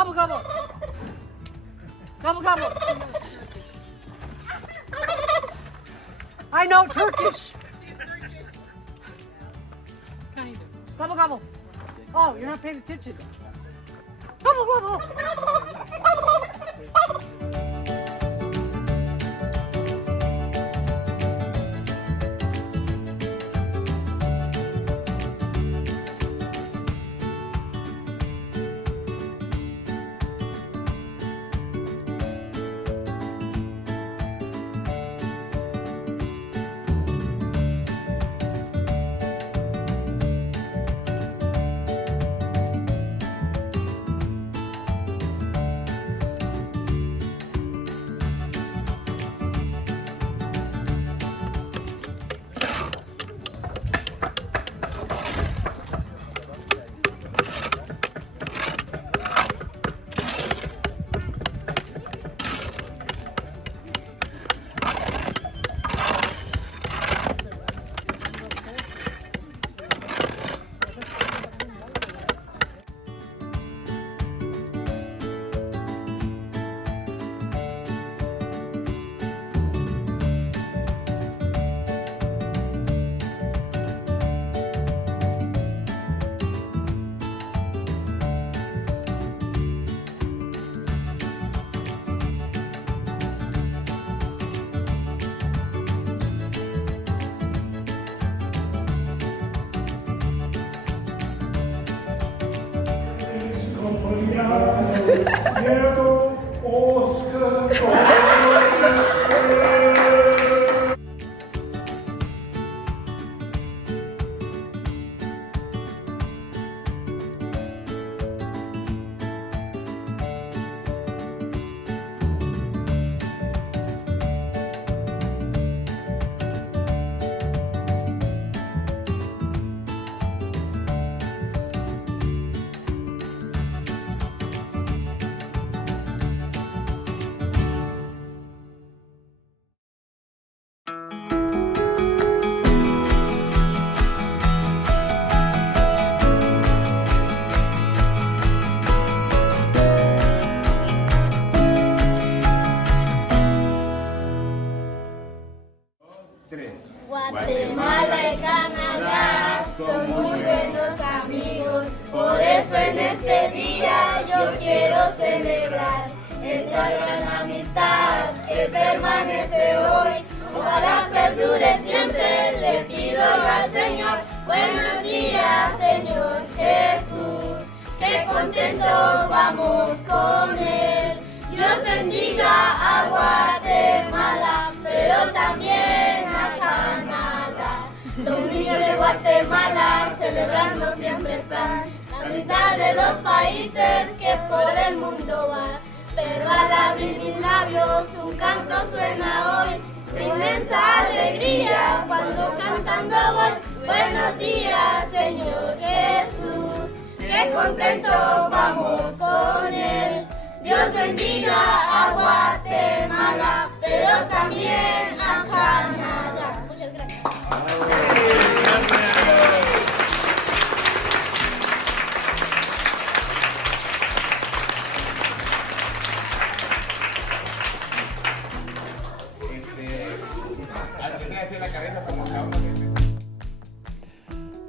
Gobble, gobble. Gobble, gobble. I know Turkish. She's Turkish. Kind of. Gobble, gobble. Oh, you're not paying attention. Gobble, gobble. Guatemala y Canadá son muy buenos amigos, por eso en este día yo quiero celebrar esa gran amistad que permanece hoy. Ojalá perdure siempre, le pido yo al Señor. Buenos días, Señor Jesús, que contentos vamos con Él. Dios bendiga a Guatemala, pero también a Canadá. Los niños de Guatemala celebrando siempre están la amistad de dos países que por el mundo van. Pero al abrir mis labios un canto suena hoy, de inmensa alegría cuando cantando voy. Buenos días, Señor Jesús, que contentos vamos con Él. Dios bendiga a Guatemala, pero también a Canadá. Muchas gracias.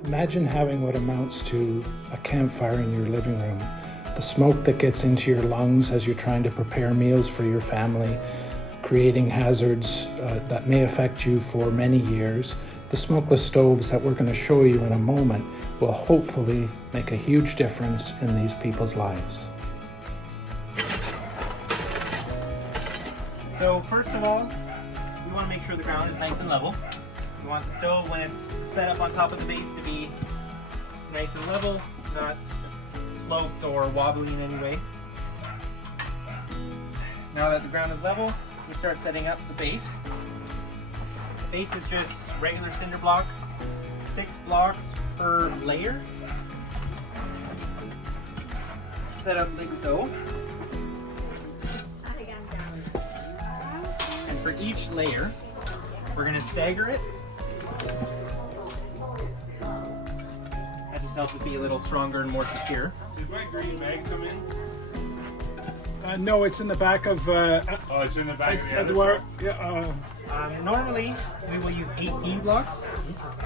Imagine having what amounts to a campfire in your living room. The smoke that gets into your lungs as you're trying to prepare meals for your family, creating hazards that may affect you for many years. The smokeless stoves that we're going to show you in a moment will hopefully make a huge difference in these people's lives. So first of all, we want to make sure the ground is nice and level. We want the stove, when it's set up on top of the base, to be nice and level, not sloped or wobbly in any way. Now that the ground is level, we start setting up the base. The base is just regular cinder block, 6 blocks per layer. Set up like so. And for each layer, we're going to stagger it. That just helps it be a little stronger and more secure. Did my green bag come in? No, it's in the back of. Oh, it's in the back of the other. Normally, we will use 18 blocks,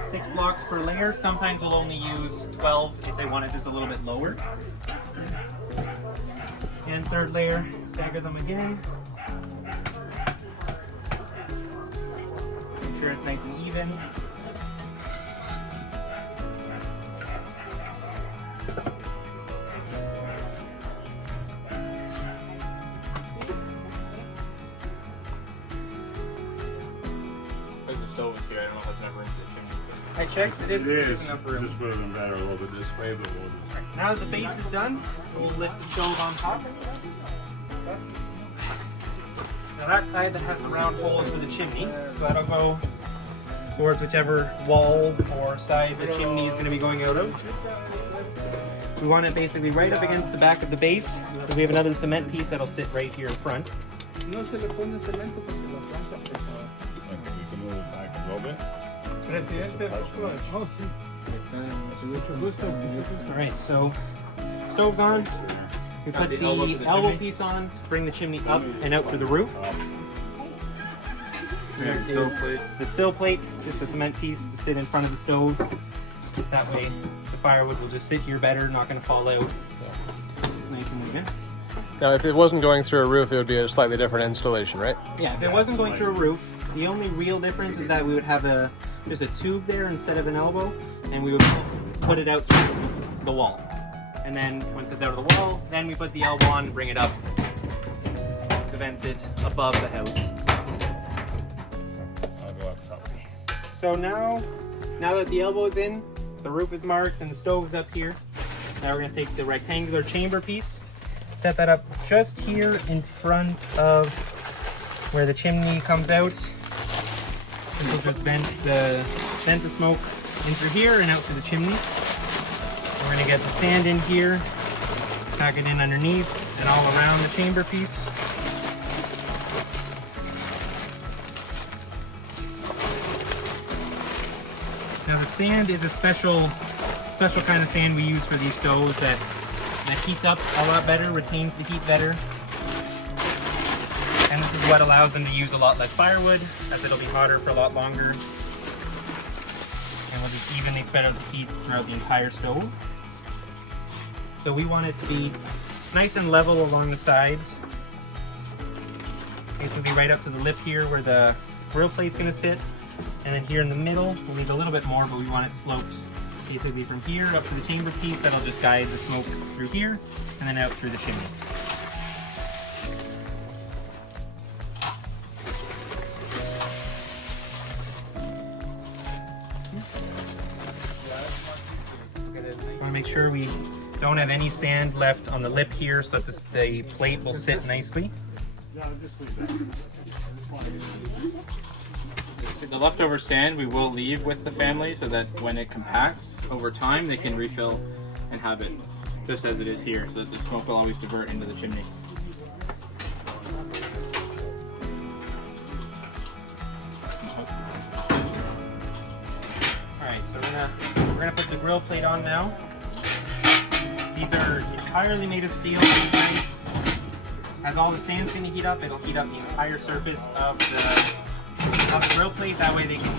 6 blocks per layer. Sometimes we'll only use 12 if they want it just a little bit lower. And third layer, stagger them again. Make sure it's nice and even. There's a stove here. I don't know if that's enough room for the chimney. I checked, it is enough room. Just would have been better a little bit this way, but we'll just... Now that the base is done, we'll lift the stove on top. Now that side that has the round hole is for the chimney, so that'll go towards whichever wall or side the chimney is going to be going out of. We want it basically right up against the back of the base, because we have another cement piece that'll sit right here in front. Okay, we can move it back a little bit. Alright, so stove's on. We put the elbow piece on to bring the chimney up and out through the roof. There is the sill plate, just a cement piece to sit in front of the stove. That way the firewood will just sit here better, not going to fall out. It's nice and even. Now, if it wasn't going through a roof, it would be a slightly different installation, right? Yeah, if it wasn't going through a roof, the only real difference is that we would have just a tube there instead of an elbow, and we would put it out through the wall. And then once it's out of the wall, then we put the elbow on and bring it up to vent it above the house. I'll go up top. So now that the elbow is in, the roof is marked, and the stove is up here, now we're going to take the rectangular chamber piece, set that up just here in front of where the chimney comes out. This will just vent the smoke in through here and out through the chimney. We're going to get the sand in here, tack it in underneath and all around the chamber piece. Now the sand is a special kind of sand we use for these stoves that heats up a lot better, retains the heat better. And this is what allows them to use a lot less firewood, as it'll be hotter for a lot longer. And we'll just evenly spread out the heat throughout the entire stove. So we want it to be nice and level along the sides. Basically right up to the lip here where the grill plate's going to sit. And then here in the middle, we'll leave a little bit more, but we want it sloped basically from here up to the chamber piece. That'll just guide the smoke through here and then out through the chimney. We want to make sure we don't have any sand left on the lip here so that the plate will sit nicely. The leftover sand we will leave with the family so that when it compacts over time they can refill and have it just as it is here, so that the smoke will always divert into the chimney. Alright, so we're gonna put the grill plate on now. These are entirely made of steel. Nice. As all the sand's gonna heat up, it'll heat up the entire surface of the grill plate. That way they can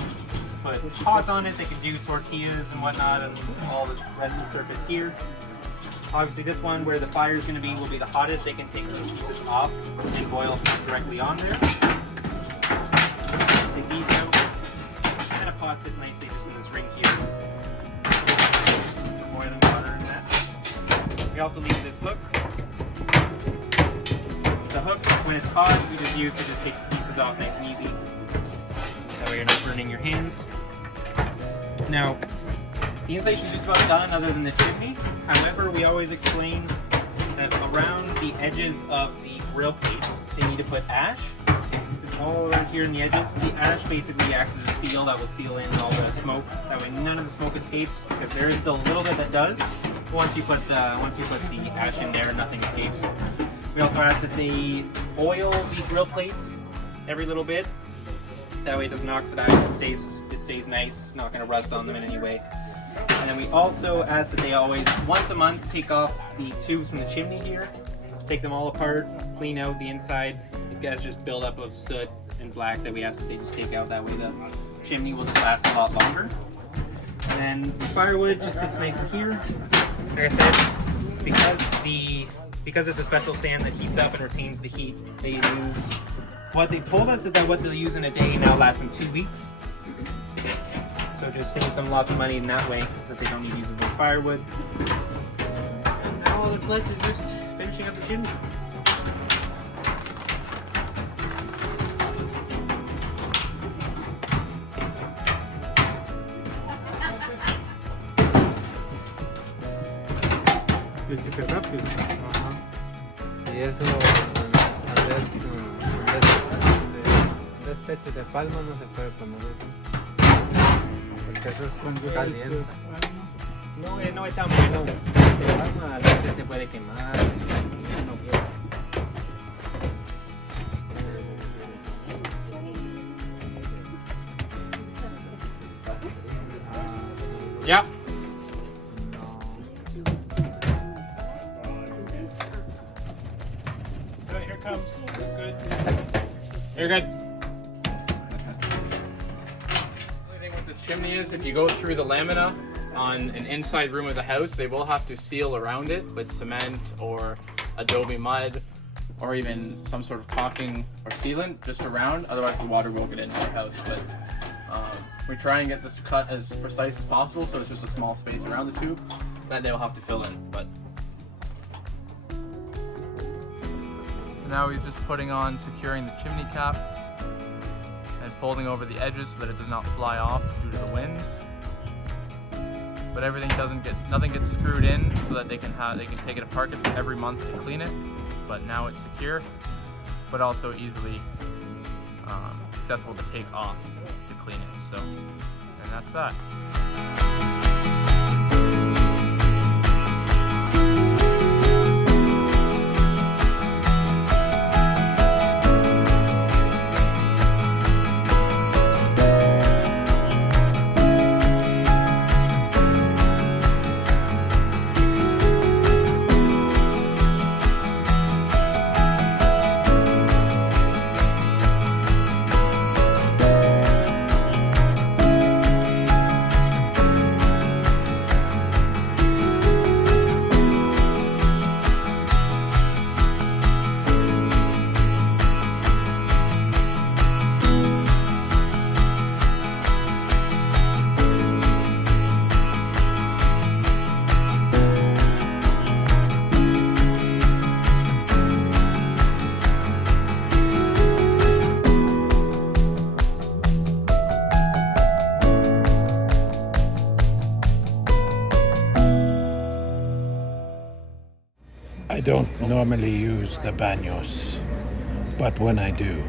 put pots on it, they can do tortillas and whatnot, and all the rest of the surface here. Obviously this one where the fire is going to be will be the hottest. They can take these pieces off and boil directly on there. Take these out, and a pot sits nicely just in this ring here. Boiling water in that. We also leave this hook. The hook, when it's hot, you just use to just take the pieces off nice and easy. That way you're not burning your hands. Now, the installation is just about done other than the chimney. However, we always explain that around the edges of the grill plates, they need to put ash. Just all around here in the edges. The ash basically acts as a seal that will seal in all the smoke. That way none of the smoke escapes, because there is still a little bit that does. But once you put the ash in there, nothing escapes. We also ask that they oil the grill plates every little bit. That way it doesn't oxidize, it stays nice, it's not going to rust on them in any way. And then we also ask that they always, once a month, take off the tubes from the chimney here. take them all apart, clean out the inside. It has just buildup of soot and black that we ask that they just take out. That way the chimney will just last a lot longer. And then the firewood just sits nice in here. Like I said, because it's a special sand that heats up and retains the heat, they use, what they told us is that what they'll use in a day now lasts them 2 weeks. So it just saves them lots of money in that way, that they don't need to use as much firewood. And now all that's left is just finishing up the chimney. Y eso, donde es techo de palma, no se puede poner eso. Porque eso es caliente. No es tan bueno. De palma a veces se puede quemar. No quiero. Yeah. Here comes. Good. You're good. The only thing with this chimney is if you go through the lamina on an inside room of the house, they will have to seal around it with cement or adobe mud or even some sort of caulking or sealant just around, otherwise the water will get into the house. But we try and get this cut as precise as possible, so it's just a small space around the tube that they'll have to fill in. But now he's just putting on, securing the chimney cap and folding over the edges so that it does not fly off due to the winds. But nothing gets screwed in so that they can take it apart every month to clean it. But now it's secure, but also easily accessible to take off to clean it. So, and that's that. I don't normally use the baños, but when I do,